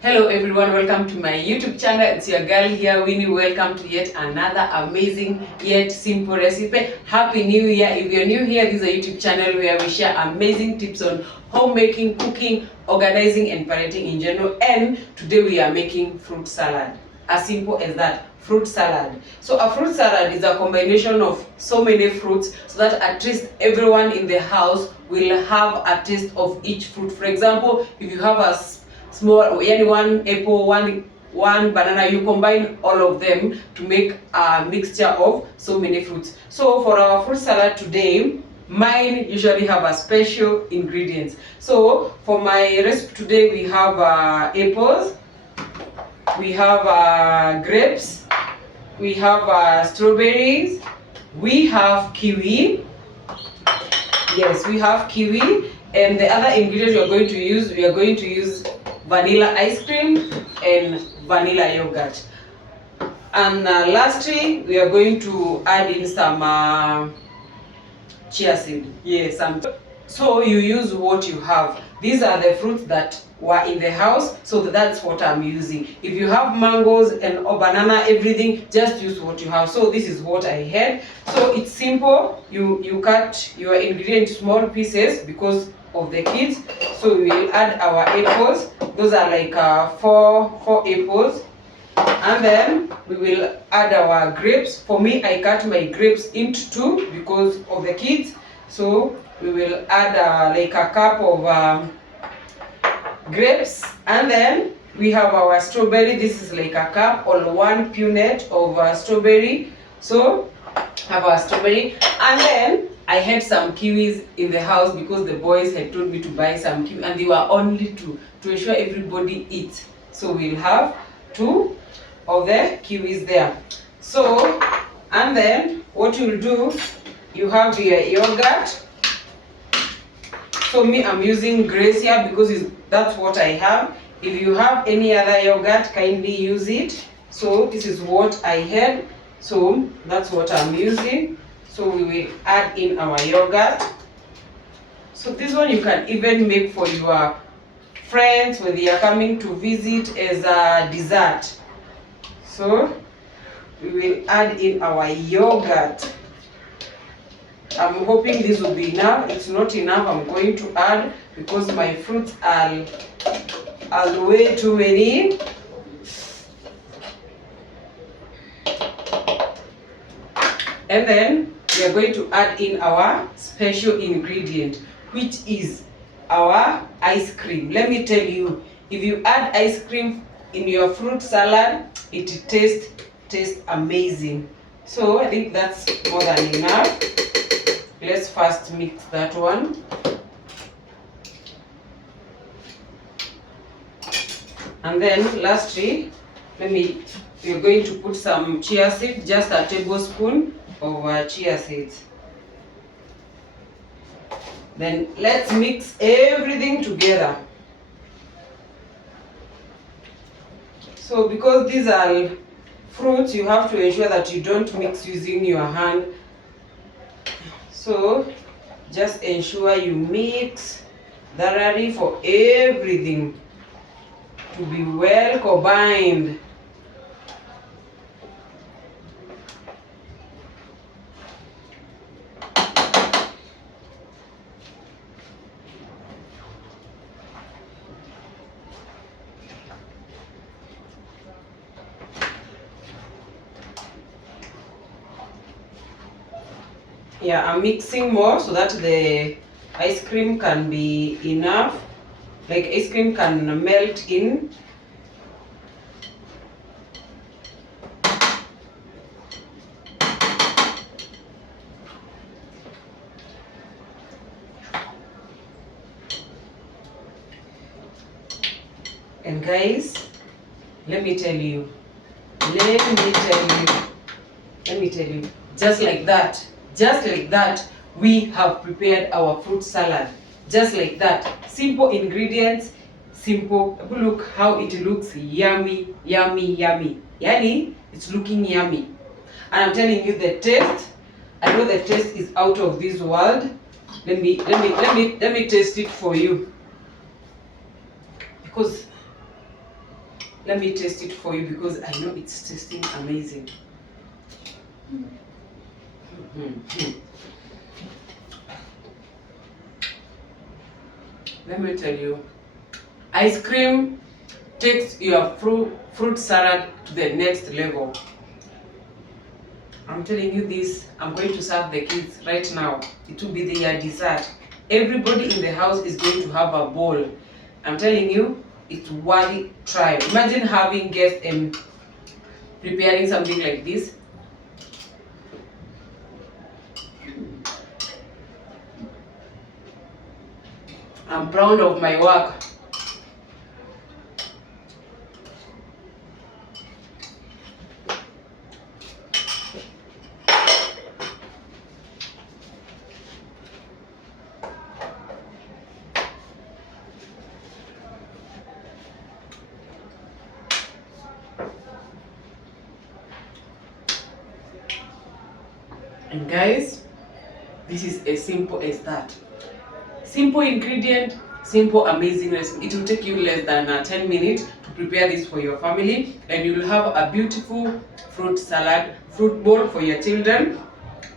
Hello everyone, welcome to my YouTube channel. It's your girl here, Winnie. Welcome to yet another amazing yet simple recipe. Happy New Year. If you're new here, this is a YouTube channel where we share amazing tips on homemaking, cooking, organizing and parenting in general. And today we are making fruit salad. As simple as that, fruit salad. So a fruit salad is a combination of so many fruits so that at least everyone in the house will have a taste of each fruit. For example, if you have a small, one apple, one banana, you combine all of them to make a mixture of so many fruits. So for our fruit salad today, mine usually have a special ingredients. So for my recipe today, we have apples, we have grapes, we have strawberries, we have kiwi. Yes, we have kiwi. And the other ingredient we are going to use vanilla ice cream and vanilla yogurt. And lastly, we are going to add in some chia seed. Yes, so you use what you have. These are the fruits that were in the house, so that's what I'm using. If you have mangoes and or banana, everything, just use what you have. So this is what I had. So it's simple. You cut your ingredient small pieces because of the kids. So we will add our apples. Those are like four apples. And then we will add our grapes. For me, I cut my grapes into two because of the kids. So we will add like a cup of grapes. And then we have our strawberry. This is like a cup or one punnet of strawberry. So have our strawberry. And then I had some kiwis in the house because the boys had told me to buy some kiwi, and they were only two to ensure everybody eats. So we'll have two of the kiwis there. So, and then what you'll do, you have your yogurt. So me, I'm using Grace here because that's what I have. If you have any other yogurt, kindly use it. So this is what I had. So that's what I'm using. So we will add in our yogurt. So this one you can even make for your friends when they are coming to visit as a dessert. So we will add in our yogurt. I'm hoping this will be enough. It's not enough, I'm going to add because my fruits are way too many. And then we are going to add in our special ingredient, which is our ice cream. Let me tell you, if you add ice cream in your fruit salad, it tastes amazing. So I think that's more than enough. Let's first mix that one. And then lastly, we're going to put some chia seed, just a tablespoon of chia seeds. Then let's mix everything together. So because these are fruits, you have to ensure that you don't mix using your hand. So just ensure you mix thoroughly for everything to be well combined. Yeah, I'm mixing more so that the ice cream can be enough. Like ice cream can melt in. And guys, let me tell you, just like that, we have prepared our fruit salad. Just like that, simple ingredients, simple. Look how it looks, yummy. Yani, it's looking yummy. And I'm telling you the taste, I know the taste is out of this world. Let me taste it for you. Because Let me taste it for you because I know it's tasting amazing. Let me tell you, ice cream takes your fruit salad to the next level. I'm telling you this, I'm going to serve the kids right now. It will be their dessert. Everybody in the house is going to have a bowl. I'm telling you, it's worthy try. Imagine having guests and preparing something like this. I'm proud of my work. And guys, this is as simple as that. Simple ingredient, simple amazing recipe. It will take you less than 10 minutes to prepare this for your family, and you will have a beautiful fruit salad, fruit bowl for your children.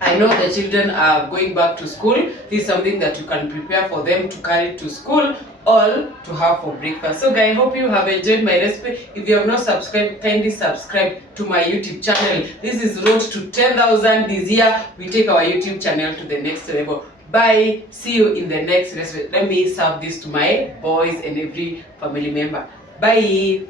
I know the children are going back to school. This is something that you can prepare for them to carry to school or to have for breakfast. So guys, I hope you have enjoyed my recipe. If you have not subscribed, kindly subscribe to my YouTube channel. This is road to 10,000 this year. We take our YouTube channel to the next level. Bye. See you in the next recipe. Let me serve this to my boys and every family member. Bye.